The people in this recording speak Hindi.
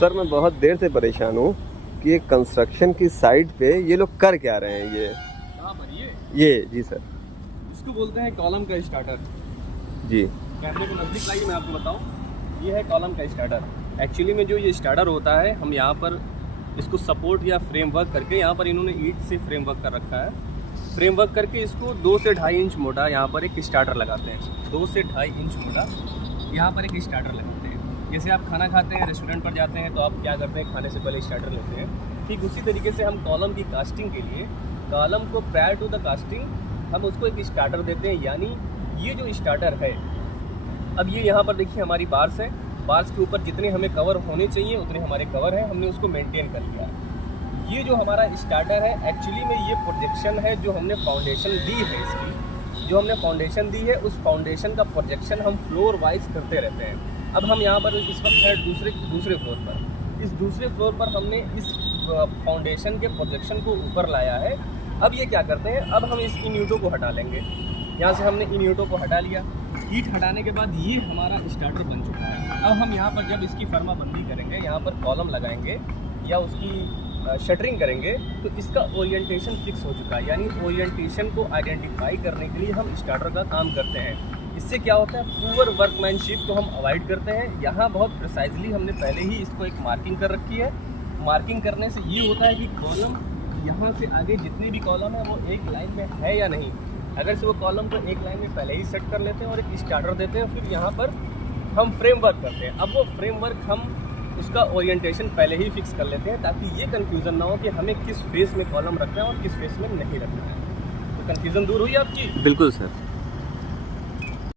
सर मैं बहुत देर से परेशान हूँ कि ये कंस्ट्रक्शन की साइट पे ये लोग कर क्या रहे हैं। कहाँ पर ये जी सर। इसको बोलते हैं कॉलम का स्टार्टर। जी कैमरे को नज़दीक लाइए, मैं आपको बताऊँ। ये है कॉलम का स्टार्टर। एक्चुअली में जो ये स्टार्टर होता है, हम यहाँ पर इसको सपोर्ट या फ्रेमवर्क करके, यहाँ पर इन्होंने ईंट से फ्रेमवर्क कर रखा है। फ्रेमवर्क करके इसको 2 से 2.5 इंच मोटा यहाँ पर एक स्टार्टर लगाते हैं। 2 से 2.5 इंच मोटा यहाँ पर एक स्टार्टर लगाते हैं। जैसे आप खाना खाते हैं, रेस्टोरेंट पर जाते हैं, तो आप क्या करते हैं, खाने से पहले स्टार्टर लेते हैं। ठीक उसी तरीके से हम कॉलम की कास्टिंग के लिए, कॉलम को प्रायर टू द कास्टिंग हम उसको एक स्टार्टर देते हैं। यानी ये जो स्टार्टर है, अब ये यहाँ पर देखिए हमारी बार्स है। बार्स के ऊपर जितने हमें कवर होने चाहिए उतने हमारे कवर हैं, हमने उसको मेंटेन कर लिया। ये जो हमारा स्टार्टर है, एक्चुअली में ये प्रोजेक्शन है जो हमने फाउंडेशन दी है। इसकी जो हमने फाउंडेशन दी है, उस फाउंडेशन का प्रोजेक्शन हम फ्लोर वाइज करते रहते हैं। अब हम यहाँ पर इस वक्त है दूसरे फ्लोर पर। इस दूसरे फ्लोर पर हमने इस फाउंडेशन के प्रोजेक्शन को ऊपर लाया है। अब ये क्या करते हैं, अब हम इस इन ईंटों को हटा लेंगे। यहाँ से हमने इन ईंटों को हटा लिया। ईंट हटाने के बाद ये हमारा स्टार्टर बन चुका है। अब हम यहाँ पर जब इसकी फर्मा बंदी करेंगे, यहाँ पर कॉलम लगाएंगे या उसकी शटरिंग करेंगे, तो इसका ओरिएंटेशन फिक्स हो चुका है। यानी ओरिएंटेशन को आइडेंटिफाई करने के लिए हम स्टार्टर का काम करते हैं। इससे क्या होता है, पुअर वर्कमैनशिप को हम अवॉइड करते हैं। यहाँ बहुत प्रिसाइजली हमने पहले ही इसको एक मार्किंग कर रखी है। मार्किंग करने से ये होता है कि कॉलम यहाँ से आगे जितने भी कॉलम है वो एक लाइन में है या नहीं। अगर से वो कॉलम को एक लाइन में पहले ही सेट कर लेते हैं और एक स्टार्टर देते हैं, फिर यहाँ पर हम फ्रेमवर्क करते हैं। अब वो फ्रेमवर्क हम उसका ओरिएंटेशन पहले ही फिक्स कर लेते हैं, ताकि ये कन्फ्यूज़न ना हो कि हमें किस फेस में कॉलम रखना है और किस फेस में नहीं रखना है। तो कन्फ्यूज़न दूर हुई आपकी? बिल्कुल सर।